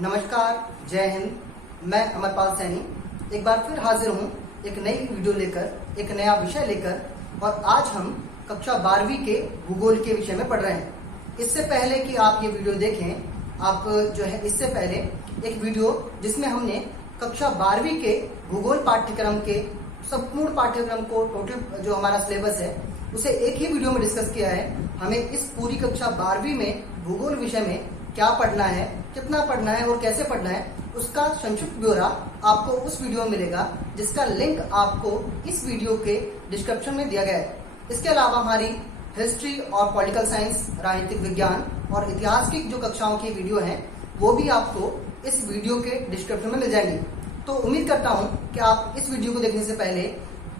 नमस्कार, जय हिंद। मैं अमरपाल सैनी एक बार फिर हाजिर हूँ एक नई वीडियो लेकर, एक नया विषय लेकर। और आज हम कक्षा 12वीं के भूगोल के विषय में पढ़ रहे हैं। इससे पहले कि आप ये वीडियो देखें, आप जो है इससे पहले एक वीडियो जिसमें हमने कक्षा 12वीं के भूगोल पाठ्यक्रम के संपूर्ण पाठ्यक्रम को टोटल जो हमारा सिलेबस है उसे एक ही वीडियो में डिस्कस किया है। हमें इस पूरी कक्षा 12वीं में भूगोल विषय में क्या पढ़ना है, कितना पढ़ना है और कैसे पढ़ना है, उसका संक्षिप्त ब्यौरा आपको उस वीडियो में मिलेगा, जिसका लिंक आपको इस वीडियो के डिस्क्रिप्शन में दिया गया है। इसके अलावा हमारी हिस्ट्री और पॉलिटिकल साइंस, राजनीतिक विज्ञान और इतिहास की जो कक्षाओं की वीडियो हैं वो भी आपको इस वीडियो के डिस्क्रिप्शन में मिल जाएंगी। तो उम्मीद करता हूं कि आप इस वीडियो को देखने से पहले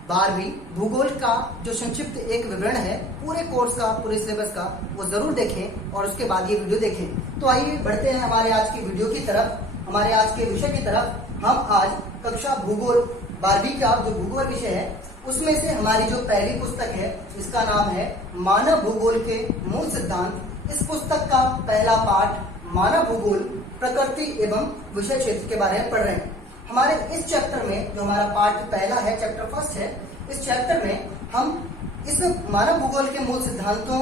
12वीं भूगोल का जो संक्षिप्त एक विवरण है पूरे कोर्स का, पूरे सिलेबस का, वो जरूर देखें और उसके बाद ये वीडियो देखें। तो आइए बढ़ते हैं हमारे आज की वीडियो की तरफ, हमारे आज के विषय की तरफ। हम आज कक्षा भूगोल 12वीं का जो भूगोल विषय है उसमें से हमारी जो पहली पुस्तक है जिसका नाम है मानव भूगोल के मूल सिद्धांत, इस पुस्तक का पहला पाठ मानव भूगोल प्रकृति एवं विषय क्षेत्र के बारे में पढ़ रहे हैं। हमारे इस चैप्टर में जो हमारा पाठ पहला है, चैप्टर फर्स्ट है, इस चैप्टर में हम इस मानव भूगोल के मूल सिद्धांतों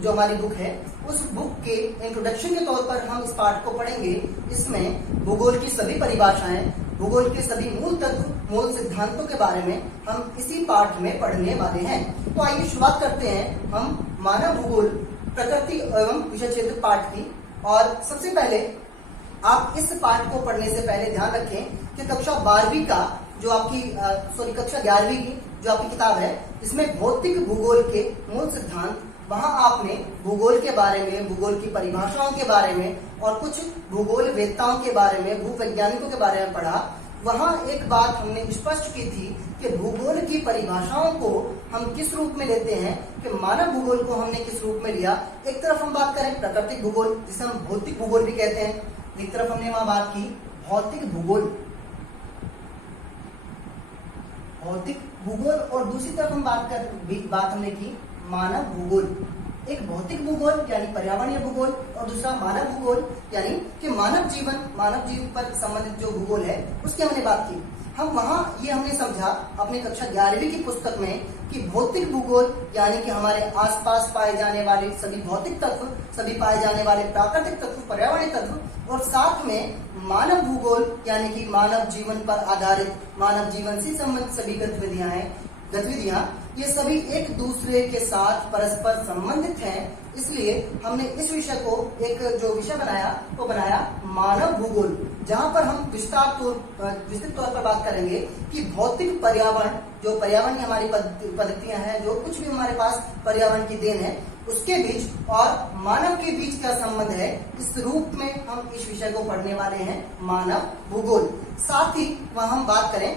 जो हमारी बुक है उस बुक के इंट्रोडक्शन के तौर पर हम इस पाठ को पढ़ेंगे। इसमें भूगोल की सभी परिभाषाएं, भूगोल के सभी मूल तत्व, मूल सिद्धांतों के बारे में हम इसी पाठ में पढ़ने वाले हैं। तो आइए शुरुआत करते हैं हम मानव भूगोल प्रकृति एवं विषय क्षेत्र पाठ की। और सबसे पहले आप इस पाठ को पढ़ने से पहले ध्यान रखें कि कक्षा 12वीं का जो आपकी कक्षा 11वीं की जो आपकी किताब है इसमें भौतिक भूगोल के मूल सिद्धांत, वहां आपने भूगोल के बारे में, भूगोल की परिभाषाओं के बारे में और कुछ भूगोल वेत्ताओं के बारे में, भूवैज्ञानिकों के बारे में पढ़ा। वहां एक बात हमने स्पष्ट की थी कि भूगोल की परिभाषाओं को हम किस रूप में लेते हैं, कि मानव भूगोल को हमने किस रूप में लिया। एक तरफ हम बात करें प्राकृतिक भूगोल जिसे हम भौतिक भूगोल भी कहते हैं, एक तरफ हमने वहां बात की भौतिक भूगोल, और दूसरी तरफ हम बात हमने की मानव भूगोल। एक भौतिक भूगोल यानी पर्यावरणीय भूगोल और दूसरा मानव भूगोल यानी कि मानव जीवन पर संबंधित जो भूगोल है उसकी हमने बात की। हम वहां ये हमने समझा अपनी कक्षा 11वीं की पुस्तक में कि भौतिक भूगोल यानी कि हमारे आसपास पाए जाने वाले सभी भौतिक तत्व, सभी पाए जाने वाले प्राकृतिक तत्व, पर्यावरणीय तत्व, और साथ में मानव भूगोल यानी कि मानव जीवन पर आधारित, मानव जीवन से संबंधित सभी गतिविधियां ये सभी एक दूसरे के साथ परस्पर संबंधित हैं। इसलिए हमने इस विषय को एक जो विषय बनाया वो बनाया मानव भूगोल, जहां पर हम विस्तृत तौर पर बात करेंगे कि भौतिक पर्यावरण, जो पर्यावरण की हमारी पद्धतियां हैं, जो कुछ भी हमारे पास पर्यावरण की देन है उसके बीच और मानव के बीच क्या संबंध है, इस रूप में हम इस विषय को पढ़ने वाले हैं मानव भूगोल। साथ ही वहां हम बात करें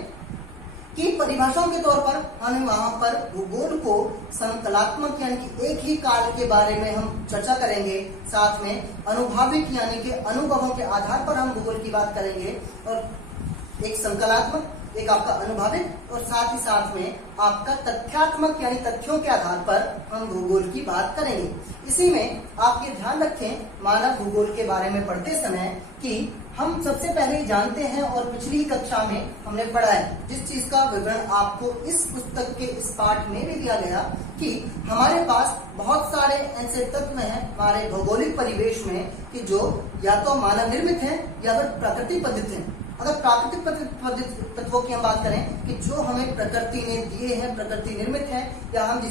कि परिभाषाओं के तौर पर हम वहां पर भूगोल को संकलात्मक यानी कि एक ही काल के बारे में हम चर्चा करेंगे, साथ में अनुभाविक यानी कि अनुभवों के आधार पर हम भूगोल की बात करेंगे, और एक संकलात्मक, एक आपका अनुभाविक, और साथ ही साथ में आपका तथ्यात्मक यानी तथ्यों के आधार पर हम भूगोल की बात करेंगे। इसी में आप ये ध्यान रखें मानव भूगोल के बारे में पढ़ते समय कि हम सबसे पहले जानते हैं और पिछली कक्षा में हमने पढ़ा है, जिस चीज का विवरण आपको इस पुस्तक के इस पाठ में भी दिया गया, कि हमारे पास बहुत सारे ऐसे तत्व हैं हमारे भौगोलिक परिवेश में कि जो या तो मानव निर्मित हैं या फिर प्राकृतिक पद्धति हैं। अगर प्राकृतिक तत्वों की हम बात करें कि जो हमें प्रकृति ने दिए हैं, प्रकृति निर्मित है, या हम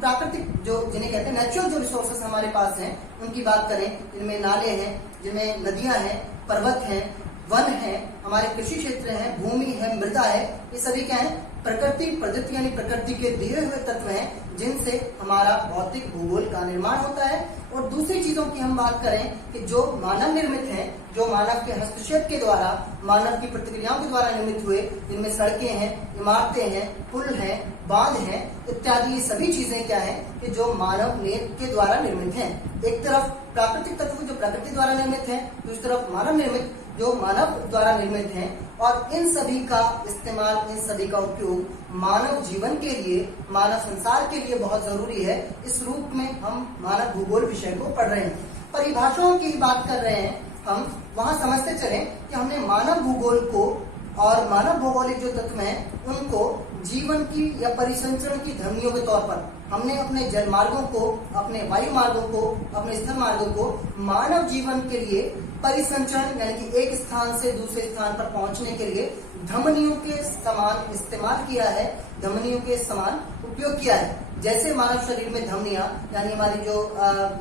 प्राकृतिक जो जिन्हें कहते हैं नेचुरल जो रिसोर्सेस हमारे पास हैं उनकी बात करें, जिनमें नाले हैं, जिनमें नदियां हैं, पर्वत हैं, वन है, हमारे कृषि क्षेत्र है, भूमि है, मृदा है, ये सभी क्या है, प्रकृति पद्धति यानी प्रकृति के दिए हुए तत्व हैं जिनसे हमारा भौतिक भूगोल का निर्माण होता है। और दूसरी चीजों की हम बात करें कि जो मानव निर्मित है, जो मानव के हस्तक्षेप के द्वारा, मानव की प्रतिक्रियाओं के द्वारा निर्मित हुए, जिनमें सड़कें हैं, इमारतें हैं, पुल हैं, बांध हैं इत्यादि, ये सभी चीजें क्या है कि जो मानव के द्वारा निर्मित हैं। एक तरफ प्राकृतिक तत्व जो प्रकृति द्वारा निर्मित है, दूसरी तरफ मानव निर्मित जो मानव द्वारा निर्मित हैं, और इन सभी का इस्तेमाल, इन सभी का उपयोग मानव जीवन के लिए, मानव संसार के लिए बहुत जरूरी है। इस रूप में हम मानव भूगोल विषय को पढ़ रहे हैं। परिभाषाओं की बात कर रहे हैं हम वहां समझते चले कि हमने मानव भूगोल को और मानव भौगोलिक जो तत्व हैं उनको जीवन की या परिसंचरण की धमनियों के तौर पर हमने अपने जल मार्गों को, अपने वायु मार्गों को, अपने स्थल मार्गों को मानव जीवन के लिए परिसंचरण यानी कि एक स्थान से दूसरे स्थान पर पहुंचने के लिए धमनियों के समान इस्तेमाल किया है, धमनियों के समान उपयोग किया है। जैसे मानव शरीर में धमनियां यानी हमारी जो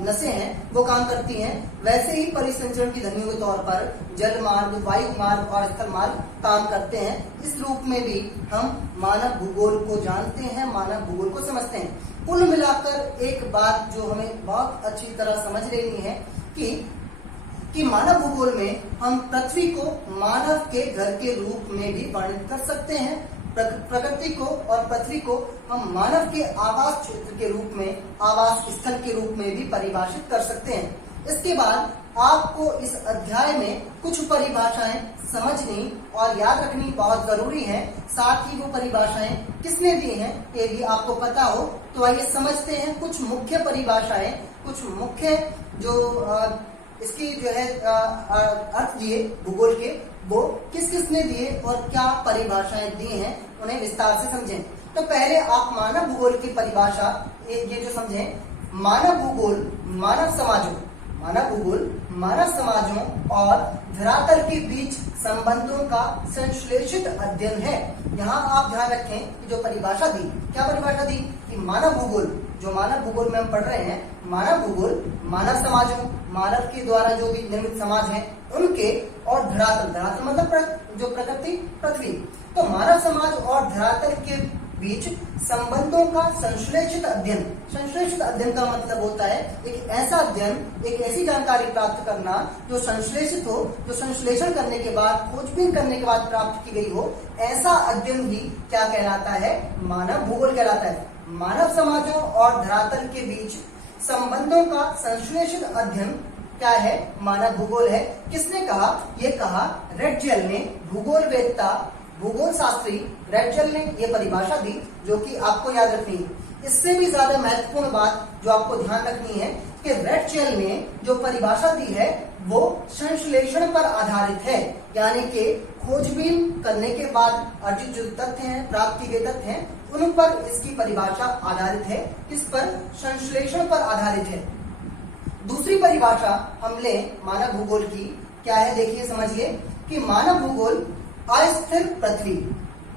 नसें हैं वो काम करती हैं, वैसे ही परिसंचरण की धमनियों के तौर पर जल मार्ग, वायु मार्ग और स्थल मार्ग काम करते हैं। इस रूप में भी हम मानव भूगोल को जानते हैं, मानव भूगोल को समझते हैं। कुल मिलाकर एक बात जो हमें बहुत अच्छी तरह समझ लेनी है कि मानव भूगोल में हम पृथ्वी को मानव के घर के रूप में भी वर्णित कर सकते हैं। प्रकृति को और पृथ्वी को हम मानव के आवास क्षेत्र के रूप में, आवास स्थल के रूप में भी परिभाषित कर सकते हैं। इसके बाद आपको इस अध्याय में कुछ परिभाषाएं समझनी और याद रखनी बहुत जरूरी है। साथ ही वो परिभाषाएं किसने दी हैं ये भी आपको पता हो। तो आइए समझते हैं कुछ मुख्य परिभाषाएं, कुछ मुख्य जो इसकी जो है अर्थ दिए भूगोल के, वो किस किसने दिए और क्या परिभाषाएं दी हैं उन्हें विस्तार से समझें। तो पहले आप मानव भूगोल की परिभाषा ये जो समझें, मानव भूगोल मानव समाजों, मानव भूगोल मानव समाजों और धरातल के बीच संबंधों का संश्लेषित अध्ययन है। यहाँ आप ध्यान रखें कि जो परिभाषा दी, क्या परिभाषा दी कि मानव भूगोल, जो मानव भूगोल में हम पढ़ रहे हैं, मानव भूगोल मानव समाजों, मानव के द्वारा जो भी निर्मित समाज हैं उनके, और धरातल, धरातल मतलब जो प्रकृति, पृथ्वी, तो मानव समाज और धरातल के बीच संबंधों का संश्लेषित अध्ययन। संश्लेषित अध्ययन का मतलब होता है एक ऐसा अध्ययन, एक ऐसी जानकारी प्राप्त करना जो संश्लेषित हो, जो संश्लेषण करने के बाद, खोजबीन करने के बाद प्राप्त की गई हो। ऐसा अध्ययन ही क्या कहलाता है? मानव भूगोल कहलाता है। मानव समाजों और धरातल के बीच संबंधों का संश्लेषित अध्ययन क्या है? मानव भूगोल है। किसने कहा? ये कहा रेडजेल ने, भूगोल वेत्ता, भूगोल शास्त्री रेडजेल ने ये परिभाषा दी, जो कि आपको याद रखनी है। इससे भी ज्यादा महत्वपूर्ण बात जो आपको ध्यान रखनी है कि रेडजेल ने जो परिभाषा दी है वो संश्लेषण पर आधारित है, यानी कि खोजबीन करने के बाद अर्जित जो तथ्य हैं, प्राप्त किए गए तथ्य हैं, उन पर इसकी परिभाषा आधारित है। किस पर? संश्लेषण पर आधारित है। दूसरी परिभाषा हम ले मानव भूगोल की, क्या है देखिए, समझिए कि मानव भूगोल अस्थिर पृथ्वी।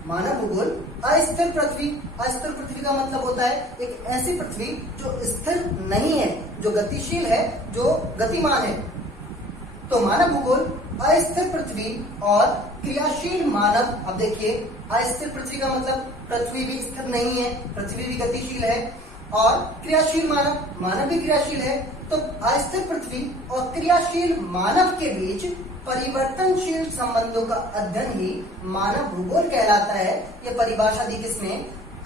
मानव भूगोल अस्थिर पृथ्वी। अस्थिर पृथ्वी का मतलब होता है एक ऐसी पृथ्वी जो स्थिर नहीं है, जो गतिशील है, जो गतिमान है। तो मानव भूगोल अस्थिर पृथ्वी और क्रियाशील मानव। अब देखिए, अस्थिर पृथ्वी का मतलब पृथ्वी भी स्थिर नहीं है, पृथ्वी भी गतिशील है, और क्रियाशील मानव, मानव भी क्रियाशील है। तो अस्थिर पृथ्वी और क्रियाशील मानव के बीच परिवर्तनशील संबंधों का अध्ययन ही मानव भूगोल कहलाता है। यह परिभाषा दी किसने?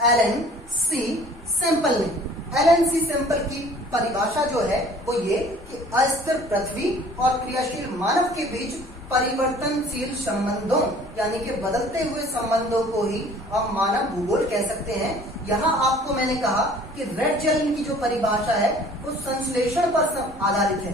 एलन सी सैंपल ने। एलन सी सैंपल की परिभाषा जो है वो ये कि अस्थिर पृथ्वी और क्रियाशील मानव के बीच परिवर्तनशील संबंधों यानी कि बदलते हुए संबंधों को ही हम मानव भूगोल कह सकते हैं। यहाँ आपको मैंने कहा कि रेडजेल की जो परिभाषा है वो संश्लेषण पर आधारित है,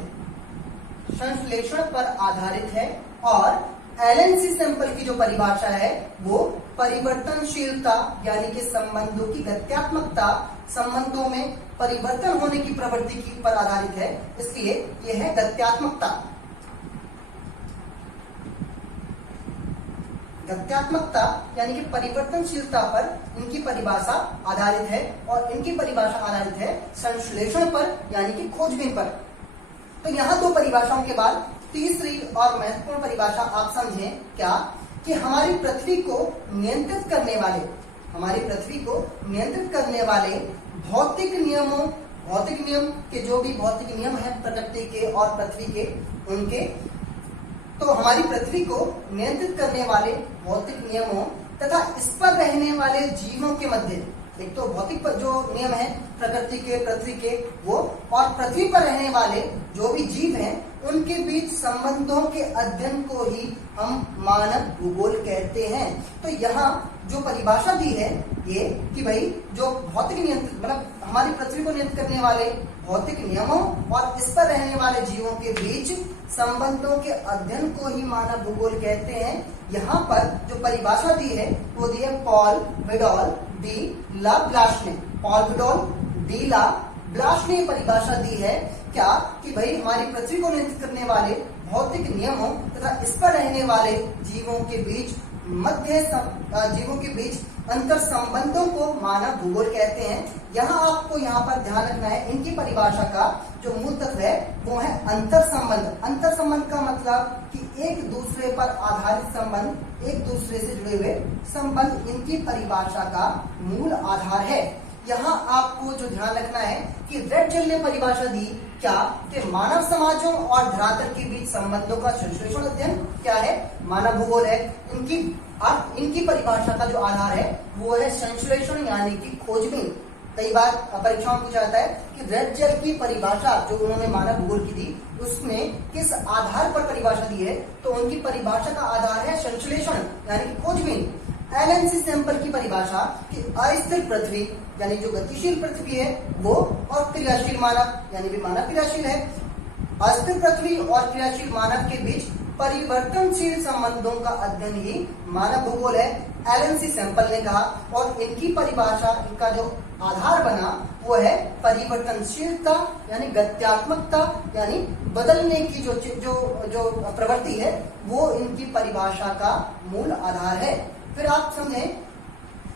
संश्लेषण पर आधारित है, और एलन सी सैंपल की जो परिभाषा है वो परिवर्तनशीलता यानी कि संबंधों की गत्यात्मकता, संबंधों में परिवर्तन होने की प्रवृत्ति की पर आधारित है, इसलिए यह है गत्यात्मकता। गत्यात्मकता यानी कि परिवर्तनशीलता पर इनकी परिभाषा आधारित है, और इनकी परिभाषा आधारित है संश्लेषण पर यानी कि खोजबीन पर। तो यहाँ दो परिभाषाओं के बाद तीसरी और महत्वपूर्ण परिभाषा आप समझें, क्या? कि हमारी पृथ्वी को नियंत्रित करने वाले, हमारी पृथ्वी को नियंत्रित करने वाले भौतिक नियमों, भौतिक नियम के जो भी भौतिक नियम है प्रकृति के और पृथ्वी के, उनके, तो हमारी पृथ्वी को नियंत्रित करने वाले भौतिक नियमों तथा इस पर रहने वाले जीवों के मध्य, एक तो भौतिक पर जो नियम है प्रकृति के, पृथ्वी के वो, और पृथ्वी पर रहने वाले जो भी जीव हैं उनके बीच संबंधों के अध्ययन को ही हम मानव भूगोल कहते हैं। तो यहाँ जो परिभाषा दी है ये कि भाई जो भौतिक नियंत्रण मतलब हमारी पृथ्वी को नियंत्रित करने वाले भौतिक नियमों और इस पर रहने वाले जीवों के बीच संबंधों के अध्ययन को ही मानव भूगोल कहते हैं। यहाँ पर जो परिभाषा दी है वो दी है पॉल विडॉल डी ला ब्लाश ने। पॉल विडॉल डी ला ब्लाश ने परिभाषा दी है क्या कि भाई हमारी पृथ्वी को नियंत्रित करने वाले भौतिक नियमों तथा इस पर रहने वाले जीवों के बीच जीवों के बीच अंतर संबंधों को मानव भूगोल कहते हैं। यहाँ आपको यहाँ पर ध्यान रखना है इनकी परिभाषा का जो मूल तत्व है वो है अंतर संबंध। अंतर संबंध का मतलब कि एक दूसरे पर आधारित संबंध, एक दूसरे से जुड़े हुए संबंध इनकी परिभाषा का मूल आधार है। यहाँ आपको जो ध्यान रखना है कि रेडजेल ने परिभाषा दी क्या कि मानव समाजों और धरातल के बीच संबंधों का संश्लेषण अध्ययन क्या है, मानव भूगोल है। इनकी परिभाषा का जो आधार है वो है संश्लेषण यानी कि खोजबीन। कई बार परीक्षाओं में पूछा जाता है कि रेडजेल की परिभाषा जो उन्होंने मानव भूगोल की दी उसमें किस आधार पर परिभाषा दी है, तो उनकी परिभाषा का आधार है संश्लेषण यानी कि खोजबीन। एलएनसी सैंपल की परिभाषा कि अस्थिर पृथ्वी यानी जो गतिशील पृथ्वी है वो और क्रियाशील मानव यानी भी मानव क्रियाशील है। अस्थिर पृथ्वी और क्रियाशील मानव के बीच परिवर्तनशील संबंधों का अध्ययन ही मानव भूगोल है, एलएनसी सैंपल ने कहा। और इनकी परिभाषा इनका जो आधार बना वो है परिवर्तनशीलता यानी गत्यात्मकता यानी बदलने की जो प्रवृत्ति है वो इनकी परिभाषा का मूल आधार है। फिर आप समझें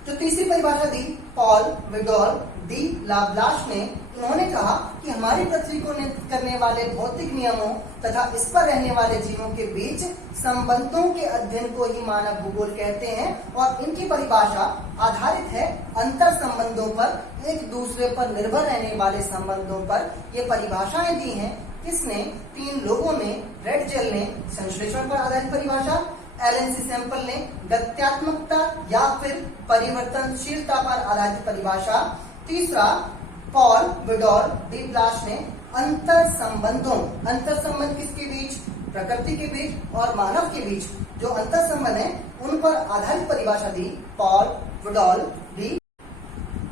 जो तीसरी परिभाषा दी पॉल विडॉल डी लाब्लाश ने, उन्होंने कहा कि हमारी पृथ्वी को नियंत्रित करने वाले भौतिक नियमों तथा इस पर रहने वाले जीवों के बीच संबंधों के अध्ययन को ही मानव भूगोल कहते हैं। और इनकी परिभाषा आधारित है अंतर संबंधों पर, एक दूसरे पर निर्भर रहने वाले संबंधों पर। ये परिभाषाएं दी हैं किसने, तीन लोगों ने, रेडजेल ने संश्लेषण पर आधारित परिभाषा, एलएनसी सैंपल ने गत्यात्मकता या फिर परिवर्तनशीलता पर आधारित परिभाषा, तीसरा पॉल विडॉल डी ब्लाश ने अंतर संबंधों, अंतर संबंध किसके बीच, प्रकृति के बीच और मानव के बीच जो अंतर संबंध है उन पर आधारित परिभाषा दी पॉल विडॉल डी।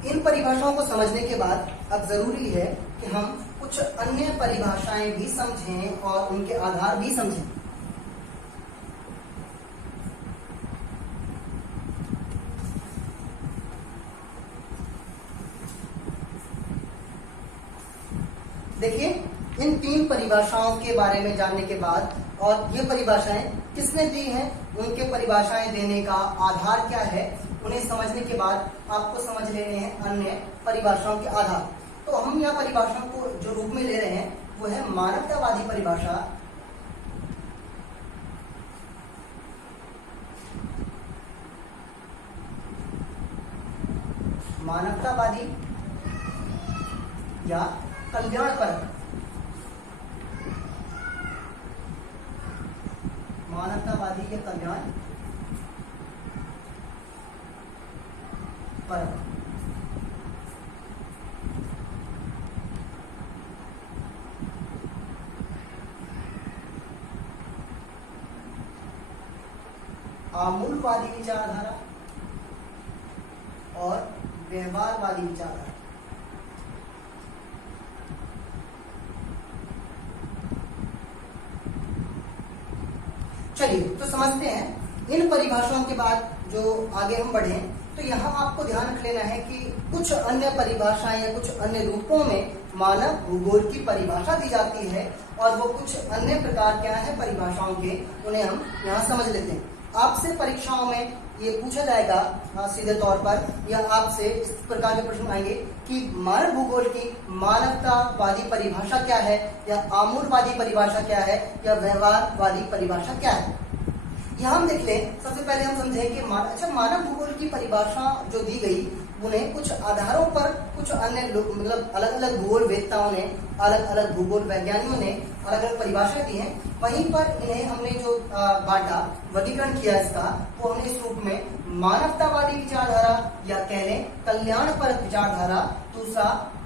इन परिभाषाओं को समझने के बाद अब जरूरी है कि हम कुछ अन्य परिभाषाएं भी समझें और उनके आधार भी समझें। देखिए इन तीन परिभाषाओं के बारे में जानने के बाद और ये परिभाषाएं किसने दी हैं, उनके परिभाषाएं देने का आधार क्या है, उन्हें समझने के बाद आपको समझ लेने हैं अन्य परिभाषाओं के आधार। तो हम यह परिभाषाओं को जो रूप में ले रहे हैं वो है मानवतावादी परिभाषा, मानवतावादी या कल्याणपरक, मानवतावादी या कल्याण परक। आमूलवादी विचारधारा और व्यवहारवादी विचारधारा। चलिए तो समझते हैं इन परिभाषाओं के बाद जो आगे हम बढ़े तो यहाँ आपको ध्यान रख लेना है कि कुछ अन्य परिभाषाएं या कुछ अन्य रूपों में मानव भूगोल की परिभाषा दी जाती है और वो कुछ अन्य प्रकार क्या है परिभाषाओं के, उन्हें हम यहाँ समझ लेते हैं। आपसे परीक्षाओं में ये पूछा जाएगा सीधे तौर पर या आपसे इस प्रकार के प्रश्न आएंगे कि मानव भूगोल की मानवतावादी परिभाषा क्या है या आमूलवादी परिभाषा क्या है या व्यवहारवादी परिभाषा क्या है। यहाँ हम देख लें, सबसे पहले हम समझें कि मानव भूगोल की परिभाषा जो दी गई उन्हें कुछ आधारों पर कुछ अन्य लोग मतलब अलग अलग भूगोल वेत्ताओं ने, अलग अलग भूगोल वैज्ञानिकों ने अलग अलग परिभाषा दी है। वहीं पर इन्हें हमने जो बांटा, वर्गीकरण किया इसका, वो हमने इस रूप में मानवतावादी विचारधारा या कह लें कल्याणपरक विचारधारा, दूसरा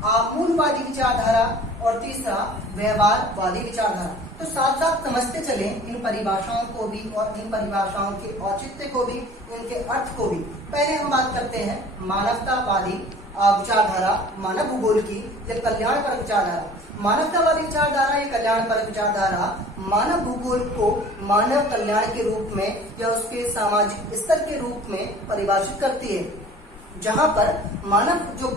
आमूलवादी विचारधारा और तीसरा व्यवहारवादी विचारधारा। तो साथ साथ समझते चले इन परिभाषाओं को भी और इन परिभाषाओं के औचित्य को भी, इनके अर्थ को भी। पहले हम बात करते हैं मानवतावादी विचारधारा मानव भूगोल की या कल्याणपरक विचारधारा। मानवतावादी विचारधारा या कल्याणपरक विचारधारा मानव भूगोल को मानव कल्याण के रूप में या उसके सामाजिक स्तर के रूप में परिभाषित करती है, जहां पर मानव जो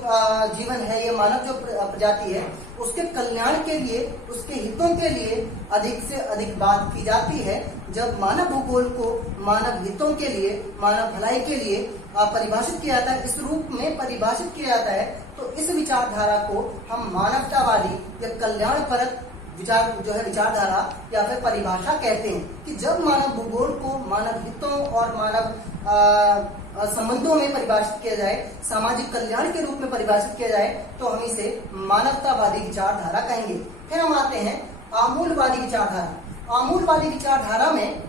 जीवन है या मानव जो प्रजाति है उसके कल्याण के लिए, उसके हितों के लिए अधिक से अधिक बात की जाती है। जब मानव भूगोल को मानव हितों के लिए, मानव भलाई के लिए परिभाषित किया जाता है, इस रूप में परिभाषित किया जाता है, तो इस विचारधारा को हम मानवतावादी या कल्याणपरक विचारधारा या फिर परिभाषा कहते हैं। कि जब मानव भूगोल को मानव हितों और मानव संबंधों में परिभाषित किया जाए, सामाजिक कल्याण के रूप में परिभाषित किया जाए, तो हम इसे मानवतावादी विचारधारा कहेंगे। फिर हम आते हैं आमूलवादी विचारधारा। आमूलवादी विचारधारा में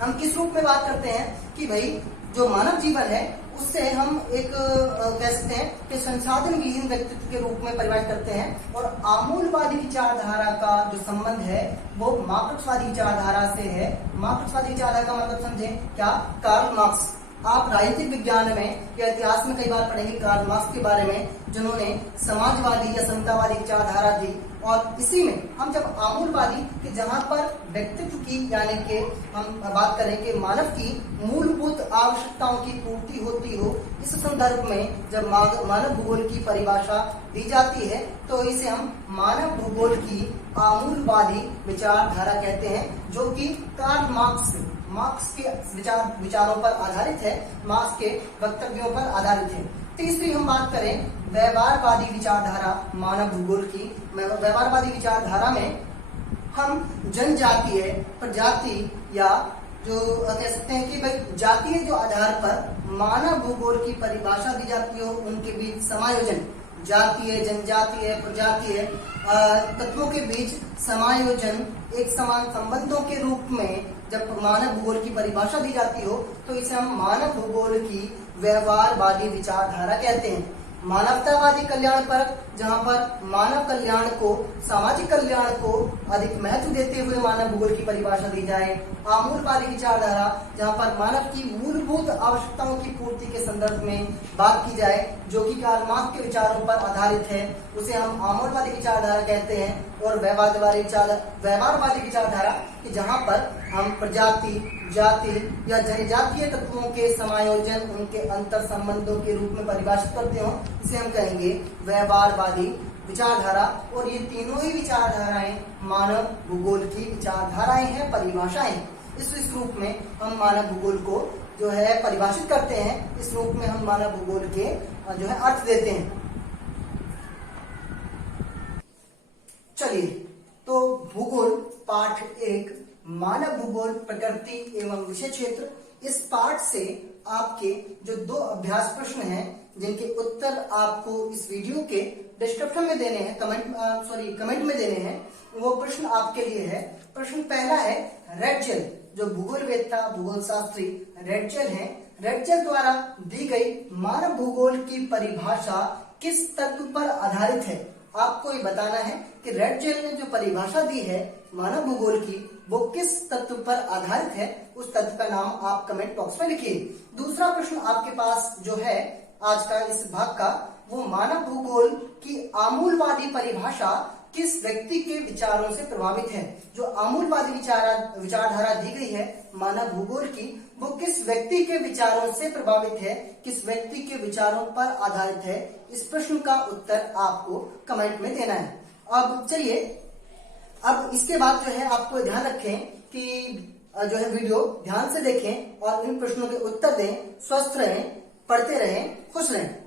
हम किस रूप में बात करते हैं कि भाई जो मानव जीवन है उससे हम एक कह सकते हैं कि संसाधन विहीन व्यक्तित्व के रूप में परिभाषित करते हैं। और आमूलवादी विचारधारा का जो संबंध है वो मार्क्सवादी विचारधारा से है। मार्क्सवादी विचारधारा का मतलब समझें क्या? Karl Marx. आप राजनीतिक विज्ञान में या इतिहास में कई बार पढ़ेंगे कार्ल मार्क्स के बारे में, जिन्होंने समाजवादी या समतावादी विचारधारा दी। और इसी में हम जब आमूलवादी कि जहां पर व्यक्तित्व की यानी कि हम बात करें कि मानव की मूलभूत आवश्यकताओं की पूर्ति होती हो, इस संदर्भ में जब मानव भूगोल की परिभाषा दी जाती है तो इसे हम मानव भूगोल की आमूलवादी विचारधारा कहते हैं, जो कि कार्ल मार्क्स के विचारों पर आधारित है, मार्क्स के वक्तव्यों पर आधारित है। तीसरी हम बात करें व्यवहारवादी विचारधारा मानव भूगोल की। व्यवहारवादी विचारधारा में हम जनजातीय, प्रजाति या जो कह सकते हैं कि भाई जातीय जो आधार पर मानव भूगोल की परिभाषा दी जाती हो, उनके बीच समायोजन, जातीय, जनजातीय, प्रजातीय तत्वों के बीच समायोजन एक समान संबंधों के रूप में जब मानव भूगोल की परिभाषा दी जाती हो तो इसे हम मानव भूगोल की व्यवहारवादी विचारधारा कहते हैं। मानवतावादी कल्याणपरक, जहां पर मानव कल्याण को, सामाजिक कल्याण को अधिक महत्व देते हुए मानव भूगोल की परिभाषा दी जाए। आमूलवादी विचारधारा, जहां पर मानव की मूलभूत आवश्यकताओं की पूर्ति के संदर्भ में बात की जाए, जो कि कार्ल मार्क्स के विचारों पर आधारित है, उसे हम आमूलवादी विचारधारा कहते हैं। और व्यवहारवादी विचारधारा कि जहां पर हम प्रजाति, जाति या जनजातीय तत्वों के समायोजन, उनके अंतर संबंधों के रूप में परिभाषित करते हो, इसे हम कहेंगे व्यवहारवादी विचारधारा। और ये तीनों ही विचारधाराएं मानव भूगोल की विचारधाराएं हैं, परिभाषाएं। इस रूप में हम मानव भूगोल को जो है परिभाषित करते हैं, इस रूप में हम मानव भूगोल के जो है अर्थ देते हैं। चलिए, तो भूगोल पाठ 1 मानव भूगोल प्रकृति एवं विषय क्षेत्र, इस पाठ से आपके जो 2 अभ्यास प्रश्न हैं जिनके उत्तर आपको इस वीडियो के डिस्क्रिप्शन में देने हैं, कमेंट में देने हैं, वो प्रश्न आपके लिए है। प्रश्न पहला है रेटजेल, जो भूगोलवेत्ता, भूगोल शास्त्री रेटजेल हैं, रेटजेल द्वारा दी गई मानव भूगोल की परिभाषा किस तत्व पर आधारित है? आपको ये बताना है कि रेटजेल ने जो परिभाषा दी है मानव भूगोल की, वो किस तत्व पर आधारित है, उस तत्व का नाम आप कमेंट बॉक्स में लिखिए। दूसरा प्रश्न आपके पास जो है आज का इस भाग का, वो मानव भूगोल की आमूलवादी परिभाषा किस व्यक्ति के विचारों से प्रभावित है? जो आमूलवादी विचारधारा दी गई है मानव भूगोल की, वो किस व्यक्ति के विचारों से प्रभावित है, किस व्यक्ति के विचारों पर आधारित है? इस प्रश्न का उत्तर आपको कमेंट में देना है। अब चलिए, अब इसके बाद जो है आपको ध्यान रखें कि जो है वीडियो ध्यान से देखें और इन प्रश्नों के उत्तर दें। स्वस्थ रहें, पढ़ते रहें, खुश रहें।